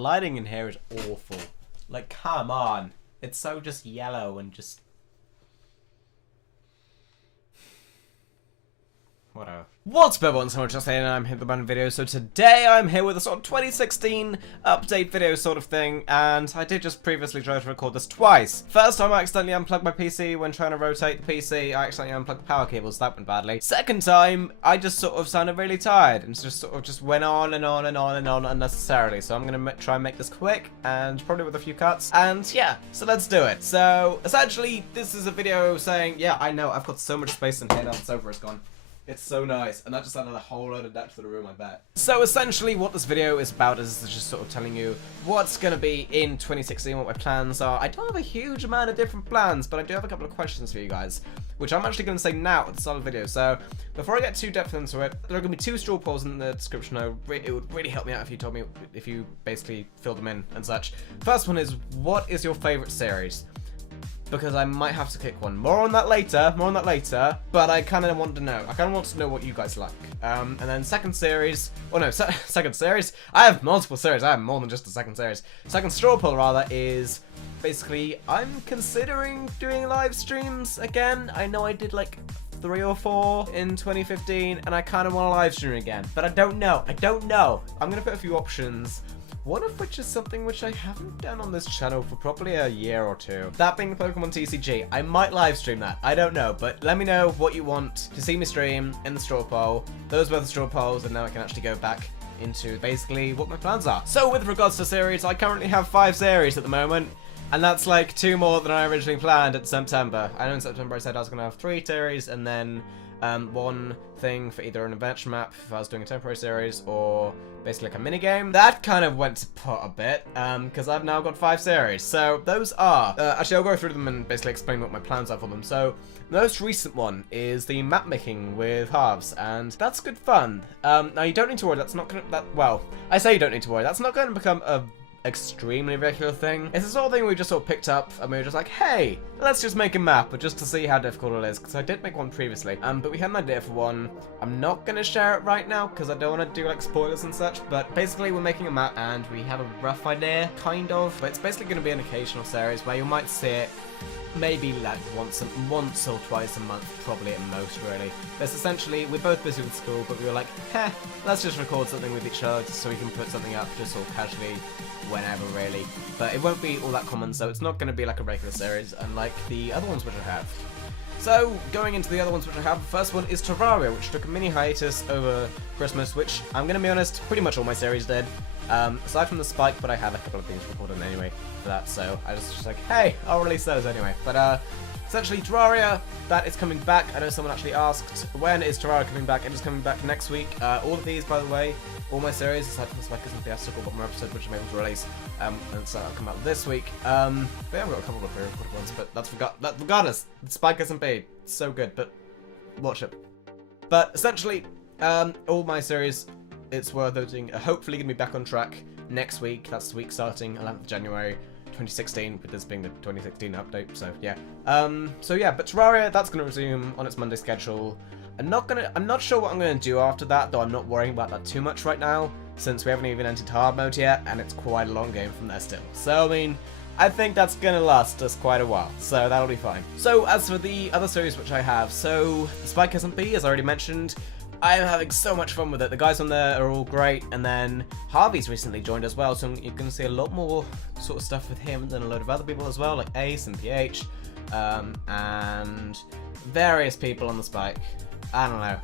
lighting in here is awful. Like, come on. It's so just yellow and just... whatever. What's up everyone, SamurotTris and I'm here with a brand new video. So today I'm here with a sort of 2016 update video sort of thing, and I did just previously try to record this twice. First time I accidentally unplugged my PC when trying to rotate the PC, I accidentally unplugged the power cables, that went badly. Second time, I just sort of sounded really tired and just sort of just went on and on and on and on unnecessarily. So I'm gonna try and make this quick and probably with a few cuts, and yeah, so let's do it. So essentially this is a video saying, yeah, I know, I've got so much space in here now the sofa is gone. It's so nice, and that just added a whole load of depth to the room, I bet. So essentially what this video is about is just sort of telling you what's going to be in 2016, what my plans are. I don't have a huge amount of different plans, but I do have a couple of questions for you guys, which I'm actually going to say now at the start of the video. So before I get too depth into it, there are going to be 2 straw polls in the description. It would really help me out if you told me, if you basically filled them in and such. First one is, what is your favorite series? Because I might have to pick one. More on that later, but I kind of want to know. I kind of want to know what you guys like. And then second series, second series? I have multiple series, I have more than just a second series. Second straw poll, rather, is basically, I'm considering doing live streams again. I know I did like 3 or 4 in 2015, and I kind of want to live stream again. But I don't know, I'm going to put a few options. One of which is something which I haven't done on this channel for probably a year or 2. That being the Pokemon TCG. I might live stream that, I don't know, but let me know what you want to see me stream in the straw poll. Those were the straw polls, and now I can actually go back into basically what my plans are. So with regards to series, I currently have 5 series at the moment, and that's like 2 more than I originally planned at September. I know in September I said I was going to have 3 series, and then 1 thing for either an adventure map if I was doing a temporary series, or basically like a minigame. That kind of went to pot a bit, because I've now got 5 series. So those are, actually I'll go through them and basically explain what my plans are for them. So the most recent one is the map making with halves, and that's good fun. Now you don't need to worry, that's not gonna, well, I say you don't need to worry, that's not going to become a extremely regular thing. It's the sort of thing we just sort of picked up and we were just like, hey, let's just make a map, but just to see how difficult it is, because I did make one previously, but we had an idea for one. I'm not going to share it right now because I don't want to do like spoilers and such, but basically we're making a map and we have a rough idea, kind of, but it's basically going to be an occasional series where you might see it maybe like once or twice a month, probably at most, really. It's essentially, we're both busy with school, but we were like, let's just record something with each other so we can put something up just sort of casually whenever, really. But it won't be all that common, so it's not going to be like a regular series, unlike the other ones which I have. So, going into the other ones which I have, the first one is Terraria, which took a mini hiatus over Christmas, which, I'm going to be honest, pretty much all my series did. Aside from the spike, but I have a couple of things recorded anyway for that, so I was just like, hey, I'll release those anyway. But essentially, Terraria, that is coming back. I know someone actually asked, when is Terraria coming back? It is coming back next week. All of these, by the way, all my series, aside from the spike, isn't the Astical, but more episode which I'm able to release, and so that'll come out this week. But yeah, I've got a couple of pre-recorded ones, but that's regardless, the spike SMP, it's so good, but watch it. But essentially, all my series, it's worth noting, hopefully going to be back on track next week. That's the week starting 11th January 2016, with this being the 2016 update, so yeah. So yeah, but Terraria, that's going to resume on its Monday schedule. I'm not sure what I'm going to do after that, though I'm not worrying about that too much right now, since we haven't even entered hard mode yet, and it's quite a long game from there still. So, I mean, I think that's going to last us quite a while, so that'll be fine. So, as for the other series which I have, so, the Spike SMP, as I already mentioned, I am having so much fun with it. The guys on there are all great, and then Harvey's recently joined as well, so you're going to see a lot more sort of stuff with him than a load of other people as well, like Ace and PH, and various people on the Spike. I don't know.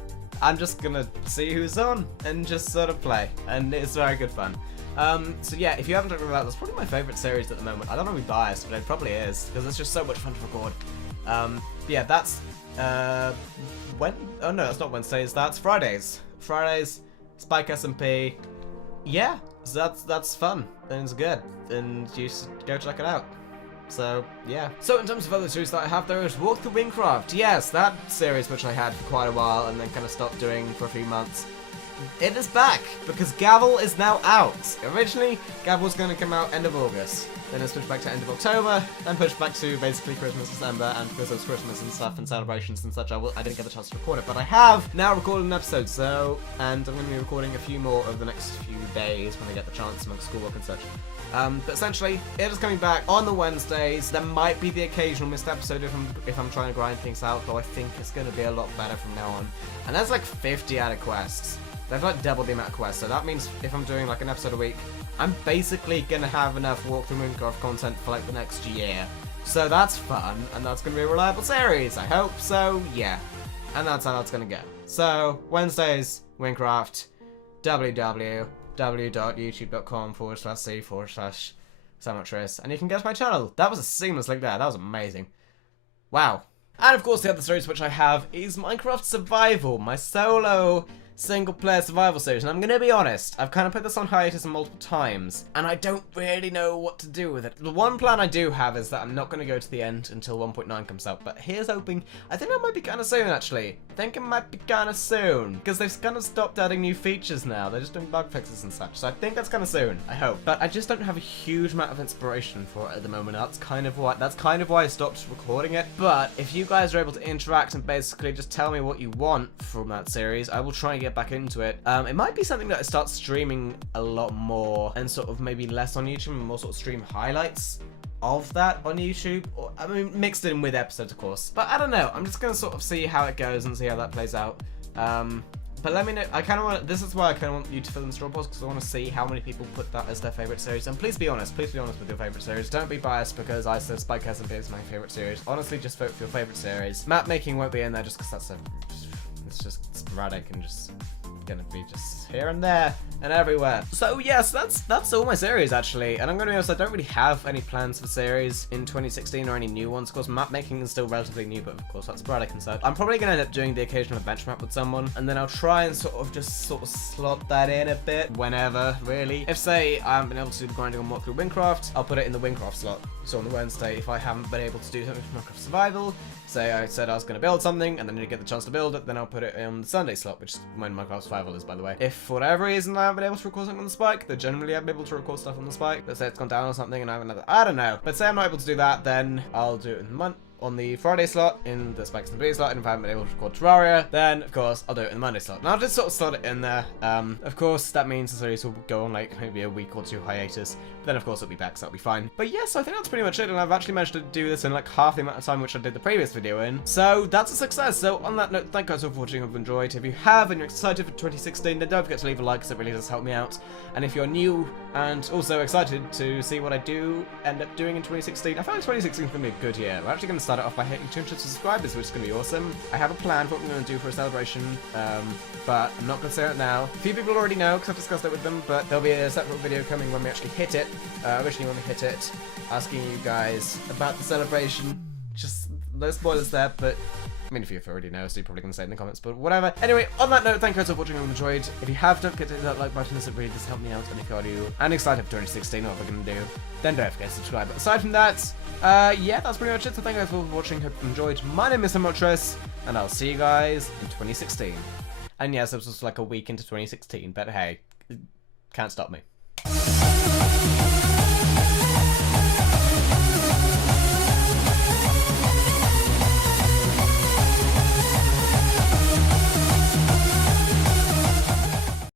I'm just gonna see who's on and just sort of play, and it's very good fun. So yeah, if you haven't checked it out, that's probably my favourite series at the moment. I don't want to be biased, but it probably is, because it's just so much fun to record. Yeah, that's when? Oh no, that's not Wednesdays. That's Fridays. Fridays, Spike SMP. Yeah, so that's fun and it's good, and you should go check it out. So, yeah. So, in terms of other series that I have, there is Walk the Wingcraft. Yes, that series which I had for quite a while and then kind of stopped doing for a few months. it is back, because Gavel is now out. Originally, Gavel was going to come out end of August, then it's pushed back to end of October, then pushed back to basically Christmas, December, and because it was Christmas and stuff and celebrations and such, I didn't get the chance to record it, but I have now recorded an episode, and I'm going to be recording a few more over the next few days when I get the chance amongst schoolwork and such. But essentially, it is coming back on the Wednesdays. There might be the occasional missed episode if I'm trying to grind things out, though I think it's going to be a lot better from now on. And that's like 50 added quests. They've like double the amount of quests, so that means if I'm doing like an episode a week, I'm basically going to have enough walkthrough Minecraft content for like the next year. So that's fun, and that's going to be a reliable series, I hope. So yeah, and that's how that's going to go. So Wednesdays, Minecraft, www.youtube.com/c/SamurotTris, and you can get to my channel. That was a seamless link there. That was amazing. Wow. And of course, the other series which I have is Minecraft Survival, my solo single-player survival series. And I'm gonna be honest, I've kind of put this on hiatus multiple times, and I don't really know what to do with it. The one plan I do have is that I'm not gonna go to the end until 1.9 comes out, but here's hoping. I think that might be kind of soon, actually. I think it might be kind of soon, because they've kind of stopped adding new features now. They're just doing bug fixes and such, so I think that's kind of soon. I hope, but I just don't have a huge amount of inspiration for it at the moment. That's kind of why I stopped recording it. But if you guys are able to interact and basically just tell me what you want from that series, I will try and get back into it. It might be something that I start streaming a lot more, and sort of maybe less on YouTube and more sort of stream highlights of that on YouTube, or I mean mixed in with episodes of course, but I don't know. I'm just gonna sort of see how it goes and see how that plays out. But let me know. I kind of want. This is why I kind of want you to fill in straw polls, because I want to see how many people put that as their favorite series. And please be honest. Please be honest with your favorite series. Don't be biased because I said Spike SMP is my favorite series. Honestly, just vote for your favorite series. Map making won't be in there just because it's just sporadic and just gonna be just here and there and everywhere. So yes, that's all my series actually, and I'm gonna be honest, I don't really have any plans for series in 2016 or any new ones. Of course, map making is still relatively new, but of course that's sporadic and such. I'm probably gonna end up doing the occasional adventure map with someone, and then I'll try and sort of slot that in a bit whenever, really. If say I haven't been able to do the grinding on walkthrough Minecraft, I'll put it in the Minecraft slot. So on the Wednesday, if I haven't been able to do something for Minecraft Survival, say I said I was going to build something and then I didn't get the chance to build it, then I'll put it in the Sunday slot, which is when Minecraft Survival is, by the way. If for whatever reason I haven't been able to record something on the Spike, then generally I'm able to record stuff on the Spike. Let's say it's gone down or something and I have another, I don't know. But say I'm not able to do that, then I'll do it in the month. On the Friday slot, in the Spikes and Bees slot, and if I haven't been able to record Terraria, then of course I'll do it in the Monday slot. And I'll just sort of slot it in there. Of course that means the series will go on like maybe a week or two hiatus, but then of course it'll be back, so that'll be fine. But yes, I think that's pretty much it, and I've actually managed to do this in like half the amount of time which I did the previous video in. So that's a success. So on that note, thank you guys all for watching. If you've enjoyed, if you have and you're excited for 2016, then don't forget to leave a like, because it really does help me out. And if you're new and also excited to see what I do end up doing in 2016, I feel like 2016 is going to be a good year. We're actually going to start it off by hitting 200 subscribers, which is going to be awesome. I have a plan for what I'm going to do for a celebration, but I'm not going to say it now. A few people already know because I've discussed it with them, but therell be a separate video coming when we actually hit it, originally when we hit it, asking you guys about the celebration. Just no spoilers there, but I mean, if you already know, so you're probably going to say it in the comments, but whatever. Anyway, on that note, thank you guys for watching and enjoyed. If you have, don't forget to hit that like button, as it really does help me out. And if you're new and excited for 2016, what we're going to do, then don't forget to subscribe. But aside from that, yeah, that's pretty much it. So thank you guys for watching. Hope you enjoyed. My name is SamurotTris, and I'll see you guys in 2016. And yes, this was like a week into 2016, but hey, can't stop me.